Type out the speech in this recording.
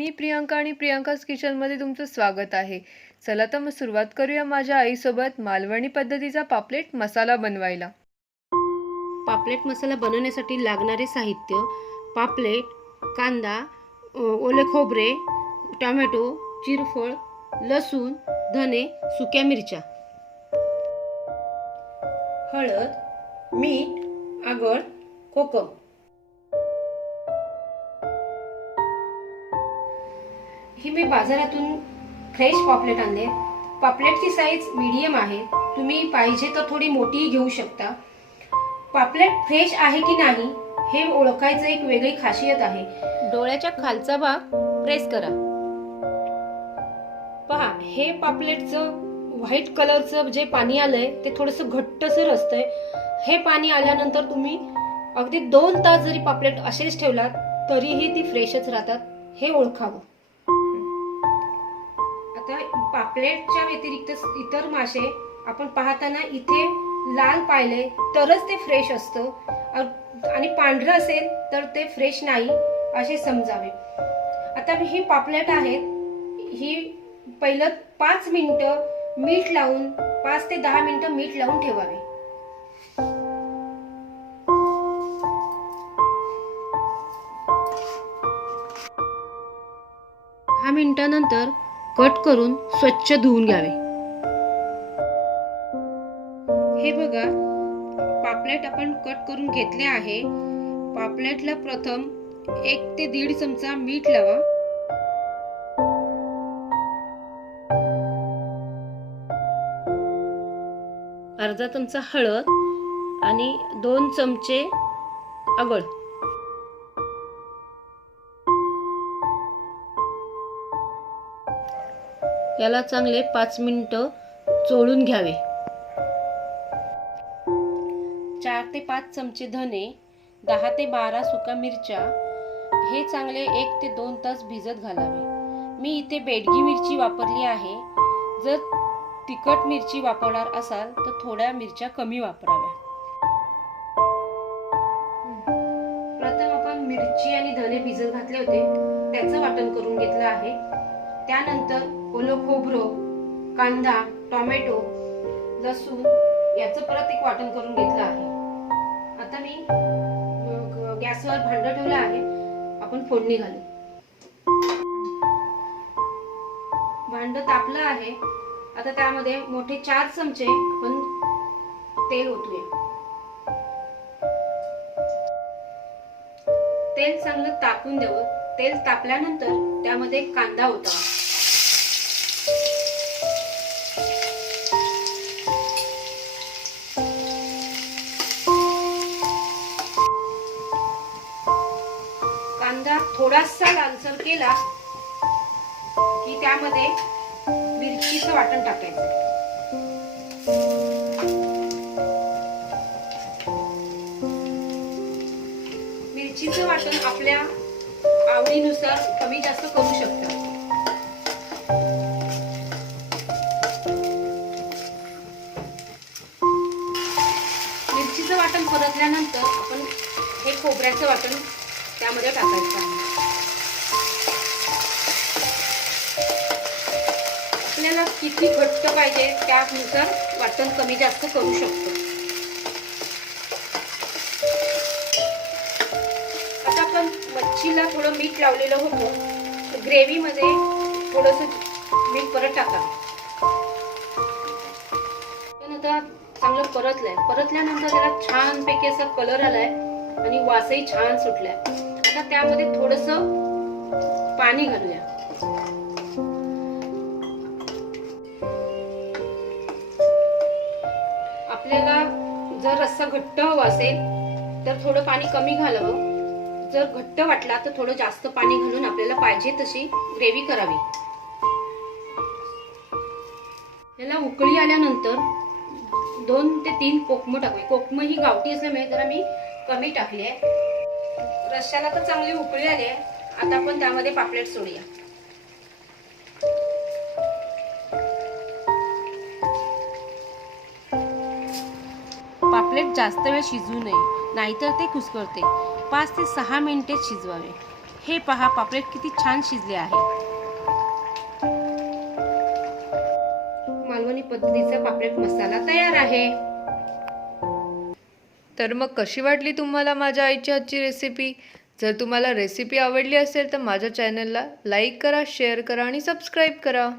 मी प्रियांका आणि प्रियांकाज किचनमध्ये तुमचं स्वागत आहे. चला तर मग सुरुवात करूया माझ्या आईसोबत मालवणी पद्धतीचा पापलेट मसाला बनवायला. पापलेट मसाला बनवण्यासाठी लागणारे साहित्य: पापलेट, कांदा, ओले खोबरे, टोमॅटो, चिरफळ, लसूण, धने, सुक्या मिरच्या, हळद, मीठ, आगळ, कोकम. ही मी बाजारातून फ्रेश पापलेट आणले. पापलेटची साईज मीडियम आहे. तुम्ही पाहिजे तर थोडी मोठी घेऊ शकता. पापलेट फ्रेश आहे की नाही हे ओळखायचं एक वेगळी खासियत आहे. डोळ्याच्या खालचा भाग प्रेस करा. पहा, हे पापलेटचं व्हाईट कलरचं जे पाणी आलंय ते थोडंसं घट्टसर असतंय. हे पाणी आल्यानंतर तुम्ही अगदी 2 तास जरी पापलेट असेच ठेवलात तरीही ती फ्रेशच राहतात, हे ओळखावं. आता पापलेटच्या व्यतिरिक्त इतर मासे आपण पाहताना इथे लाल पाहिले तरच ते फ्रेश असतं आणि पांढरं असेल तर ते फ्रेश नाही असे समजावे. आता ही पापलेट आहेत, ही पहिलं 5 मिनिटं मीठ लावून 5 ते 10 मिनिटं मीठ लावून ठेवावे. 10 मिनिटानंतर कट करून स्वच्छ धुवून घ्यावे. हे बघा, पापलेट आपण कट करून घेतले आहे. पापलेटला प्रथम 1 ते 1.5 चमचा मीठ लावा. अर्धा चमचा हळद आणि 2 चमचे आगळ. याला चांगले 5 मिनिटं चोळून घ्यावे. 4 ते 5 चमचे धने, 10 ते 12 सुका मिरच्या हे चांगले 1 ते 2 तास भिजत घालावे. मी इथे बेडगी मिरची वापरली आहे. जर तिखट मिरची वापरणार असाल तर थोड्या मिरच्या कमी वापराव्या. प्रथम आपण मिरची आणि धने भिजत घातले होते त्याचं वाटण करून घेतलं आहे. त्यानंतर ओलं खोबरं, कांदा, टोमॅटो, लसूण याचं परत एक वाटण करून घेतलं आहे. आता मी गॅसवर भांडं ठेवलं आहे. आपण फोडणी घालू. भांडं तापलं आहे. आता त्यामध्ये मोठे 4 चमचे आपण तेल ओतूया. तेल चांगलं तापून द्यावं. तेल तापल्यानंतर त्यामध्ये कांदा ओतावा. कांदा थोडासा लालसर केला की त्यामध्ये मिरचीचं वाटण टाकायचं. मिरचीचं वाटण आपल्या आवडीनुसार कमी जास्त करू शकता. मिरचीचं वाटण परतल्यानंतर आपण हे खोबऱ्याचं वाटण त्यामध्ये टाकायचं आहे. आपल्याला किती घट्ट पाहिजे त्यानुसार वाटण कमी जास्त करू शकतो. आता आपण मच्छीला थोडं मीठ लावलेलं होतं. ग्रेव्ही मध्ये थोडंसं मीठ परत टाका. आता चांगलं परतल्यानंतर त्याला छानपैकी असा कलर आलाय आणि वासही छान सुटलाय. आता त्यामध्ये थोडंसं पाणी घालूया. आपल्याला जर रस्सा घट्ट हवा असेल तर थोडं पाणी कमी घालावं. जर घट्ट वाटला तर थोडं जास्त पाणी घालून आपल्याला पाहिजे तशी ग्रेव्ही करावी. याला उकळी आल्यानंतर 2 ते 3 कोकम टाकूया. कोकम ही गावठी असल्यामुळे जरा मी कमी टाकली आहे. रश्श्याला तर चांगली उकळी आली आहे. आता आपण त्यामध्ये पापलेट सोडूया. पापलेट जास्त वेळ शिजवू नये, नाहीतर ते कुस्करते. 5 ते 6 मिनिटे शिजवावे. हे पहा पापलेट किती छान शिजले आहे. मालवणी पद्धतीचा पापलेट मसाला तयार आहे. तर मग कशी वाटली तुम्हाला माझ्या आईच्या हातची रेसिपी? जर तुम्हाला रेसिपी आवडली असेल तर माझ्या चॅनलला लाईक करा, शेअर करा आणि सबस्क्राईब करा.